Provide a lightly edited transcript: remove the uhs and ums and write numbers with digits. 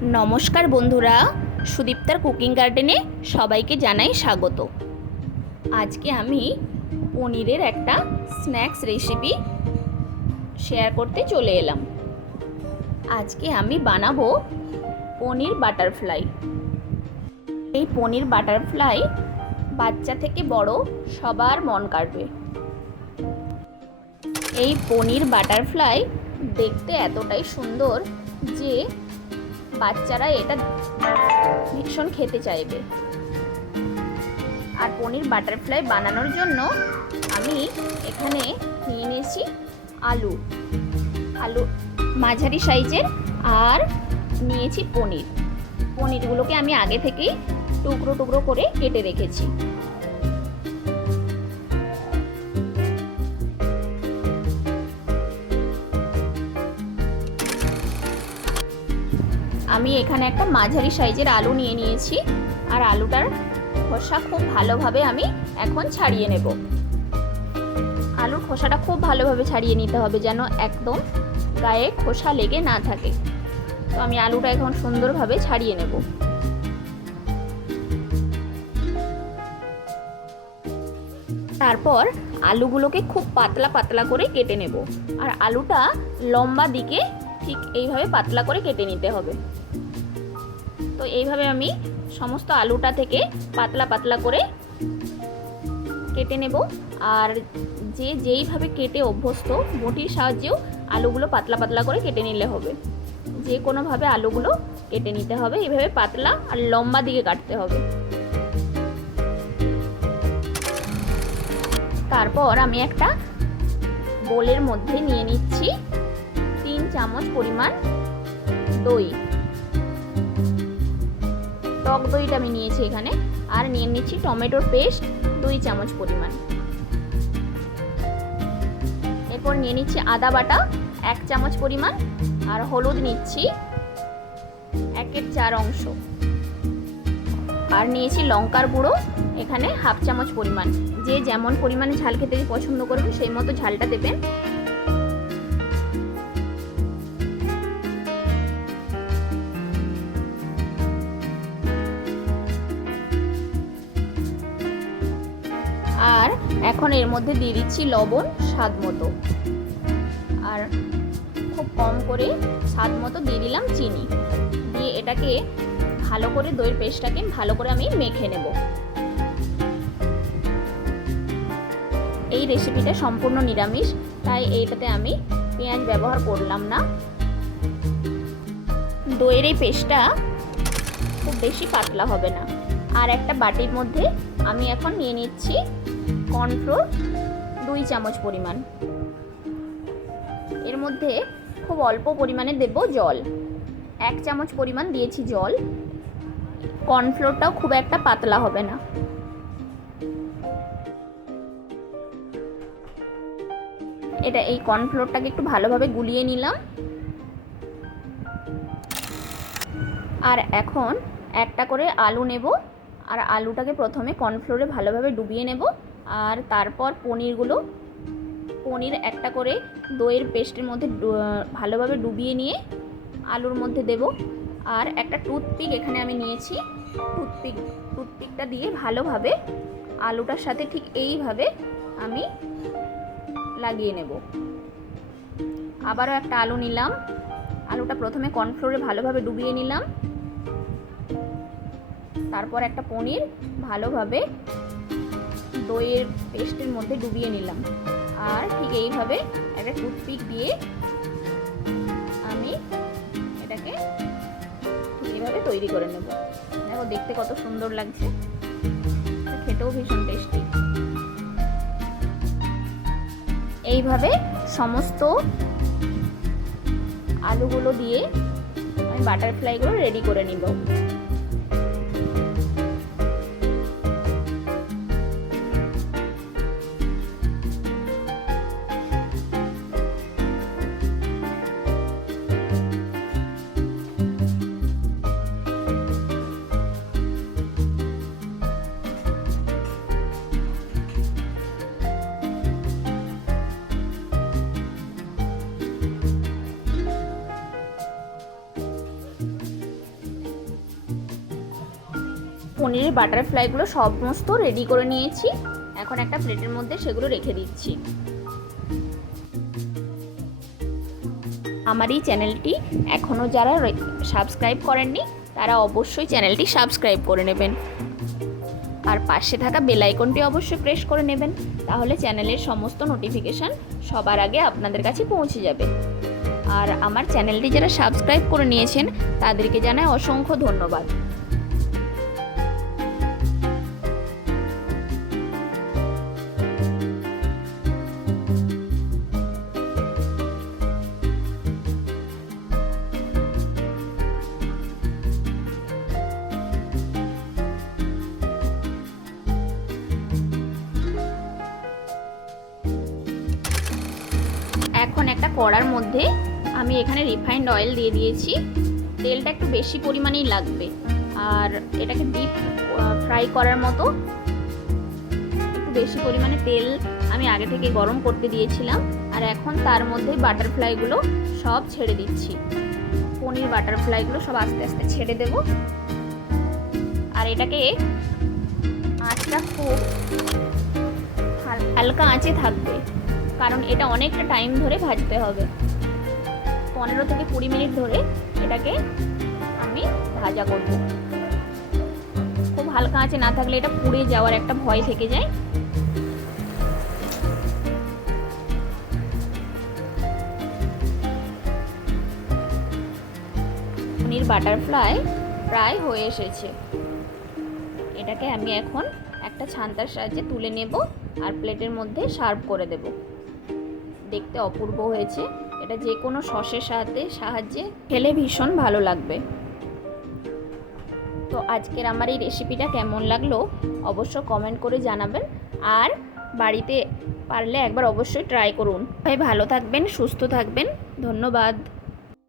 নমস্কার বন্ধুরা, সুদীপ্তার কুকিং গার্ডেনে সবাইকে জানাই স্বাগত। আজকে আমি পনিরের একটা স্ন্যাক্স রেসিপি শেয়ার করতে চলে এলাম। আজকে আমি বানাবো পনির বাটারফ্লাই। এই পনির বাটারফ্লাই বাচ্চা থেকে বড় সবার মন কাড়বে। এই পনির বাটারফ্লাই দেখতে এতটাই সুন্দর যে বাচ্চারা এটা ভীষণ খেতে চাইবে। আর পনির বাটারফ্লাই বানানোর জন্য আমি এখানে নিয়ে নিয়েছি আলু মাঝারি সাইজের, আর নিয়েছি পনিরগুলোকে আমি আগে থেকেই টুকরো টুকরো করে কেটে রেখেছি। আমি এখানে একটা মাঝারি সাইজের আলু নিয়ে নিয়েছি, আর আলুটার খোসা খুব ভালোভাবে আমি এখন ছাড়িয়ে নেব। আলুর খোসাটা খুব ভালোভাবে ছাড়িয়ে নিতে হবে, যেন একদম গায়ে খোসা লেগে না থাকে। তো আমি আলুটা এখন সুন্দরভাবে ছাড়িয়ে নেব। তারপর আলুগুলোকে খুব পাতলা পাতলা করে কেটে নেব, আর আলুটা লম্বা দিকে ঠিক এইভাবে পাতলা করে কেটে নিতে হবে। তো এইভাবে আমি সমস্ত আলুটা থেকে পাতলা পাতলা করে কেটে নেব। আর যেইভাবে কেটে অভ্যস্ত, বটির সাহায্যেও আলুগুলো পাতলা পাতলা করে কেটে নিলে হবে। যে কোনোভাবে আলুগুলো কেটে নিতে হবে, এইভাবে পাতলা আর লম্বা দিকে কাটতে হবে। তারপর আমি একটা বোলের মধ্যে নিয়ে নিচ্ছি 3 চামচ পরিমাণ দই। টক দইটা আমি নিয়েছি এখানে। আর নিয়ে নিচ্ছি টমেটোর পেস্ট 2 চামচ পরিমাণ। এরপর নিয়ে নিচ্ছি আদা বাটা 1 চামচ পরিমাণ, আর হলুদ নিচ্ছি 1/4 অংশ, আর নিয়েছি লঙ্কার গুঁড়ো এখানে 1/2 চামচ পরিমাণ। যে যেমন পরিমাণে ঝাল খেতে পছন্দ করবেন সেই মতো ঝালটা দেবেন। আর এখন এর মধ্যে দিয়ে দিচ্ছি লবণ স্বাদ মতো, আর খুব কম করে স্বাদ মতো দিয়ে দিলাম চিনি। দিয়ে এটাকে ভালো করে, দইয়ের পেস্টটাকে ভালো করে আমি মেখে নেব। এই রেসিপিটা সম্পূর্ণ নিরামিষ, তাই এইটাতে আমি পেঁয়াজ ব্যবহার করলাম না। দইয়ের এই পেস্টটা খুব বেশি পাতলা হবে না। আর একটা বাটির মধ্যে আমি এখন নিয়ে নিচ্ছি কর্নফ্লোর 2 চামচ পরিমাণ। এর মধ্যে খুব অল্প পরিমাণে দেব জল, 1 চামচ পরিমাণ দিয়েছি জল। কর্নফ্লোরটাও খুব একটা পাতলা হবে না। এই কর্নফ্লোরটাকে একটু ভালোভাবে গুলিয়ে নিলাম। আর এখন একটা করে আলু নেব, আর আলুটাকে প্রথমে কর্নফ্লোরে ভালোভাবে ডুবিয়ে নেব। আর তারপর পনির একটা করে দইয়ের পেস্টের মধ্যে ভালোভাবে ডুবিয়ে নিয়ে আলুর মধ্যে দেব। আর একটা টুথপিক এখানে আমি নিয়েছি, টুথপিকটা দিয়ে ভালোভাবে আলুটার সাথে ঠিক এইভাবে আমি লাগিয়ে নেব। আবারও একটা আলু নিলাম, আলুটা প্রথমে কর্নফ্লোরে ভালোভাবে ডুবিয়ে নিলাম। তারপর একটা পনির ভালোভাবে দইয়ের পেস্টের মধ্যে ডুবিয়ে নিলাম। আর ঠিক এইভাবে একটা টুথপিক দিয়ে আমি এটাকে এইভাবে তৈরি করে নেব। দেখো দেখতে কত সুন্দর লাগছে, খেতেও ভীষণ টেস্টি। এইভাবে সমস্ত আলুগুলো দিয়ে আমি বাটারফ্লাইগুলো রেডি করে নিব। পনিরের বাটারফ্লাইগুলো সমস্ত রেডি করে নিয়েছি। এখন একটা প্লেটের মধ্যে সেগুলো রেখে দিচ্ছি। আমার এই চ্যানেলটি এখনও যারা সাবস্ক্রাইব করেননি তারা অবশ্যই চ্যানেলটি সাবস্ক্রাইব করে নেবেন, আর পাশে থাকা বেল আইকনটি অবশ্যই প্রেস করে নেবেন, তাহলে চ্যানেলের সমস্ত নোটিফিকেশান সবার আগে আপনাদের কাছে পৌঁছে যাবে। আর আমার চ্যানেলটি যারা সাবস্ক্রাইব করে নিয়েছেন তাদেরকে জানাই অসংখ্য ধন্যবাদ। এখন একটা কড়ার মধ্যে আমি এখানে রিফাইন্ড অয়েল দিয়ে দিয়েছি। তেলটা একটু বেশি পরিমাণেই লাগবে, আর এটাকে ডিপ ফ্রাই করার মতো একটু বেশি পরিমাণে তেল আমি আগে থেকে গরম করতে দিয়েছিলাম। আর এখন তার মধ্যে বাটারফ্লাইগুলো সব ছেড়ে দিচ্ছি। পনির বাটারফ্লাইগুলো সব আস্তে আস্তে ছেড়ে দেব। আর এটাকে আঁচটা খুব হালকা আঁচে থাকবে, কারণ এটা অনেকটা টাইম ধরে ভাজতে হবে। 15 থেকে 20 মিনিট ধরে এটাকে আমি ভাজা করব। খুব হালকা আঁচে না থাকলে এটা পুড়ে যাওয়ার একটা ভয় থেকে যায়। পনির বাটারফ্লাই প্রায় হয়ে এসেছে। এটাকে আমি এখন একটা ছান্তার সাহায্যে তুলে নেব আর প্লেটের মধ্যে সার্ভ করে দেব। দেখতে অপূর্ব হয়েছে। এটা যে কোনো সসের সাহায্যে খেলে ভীষণ ভালো লাগবে। তো আজকের আমার এই রেসিপিটা কেমন লাগলো অবশ্য কমেন্ট করে জানাবেন, আর বাড়িতে পারলে একবার অবশ্যই ট্রাই করুন। ভাই ভালো থাকবেন, সুস্থ থাকবেন, ধন্যবাদ।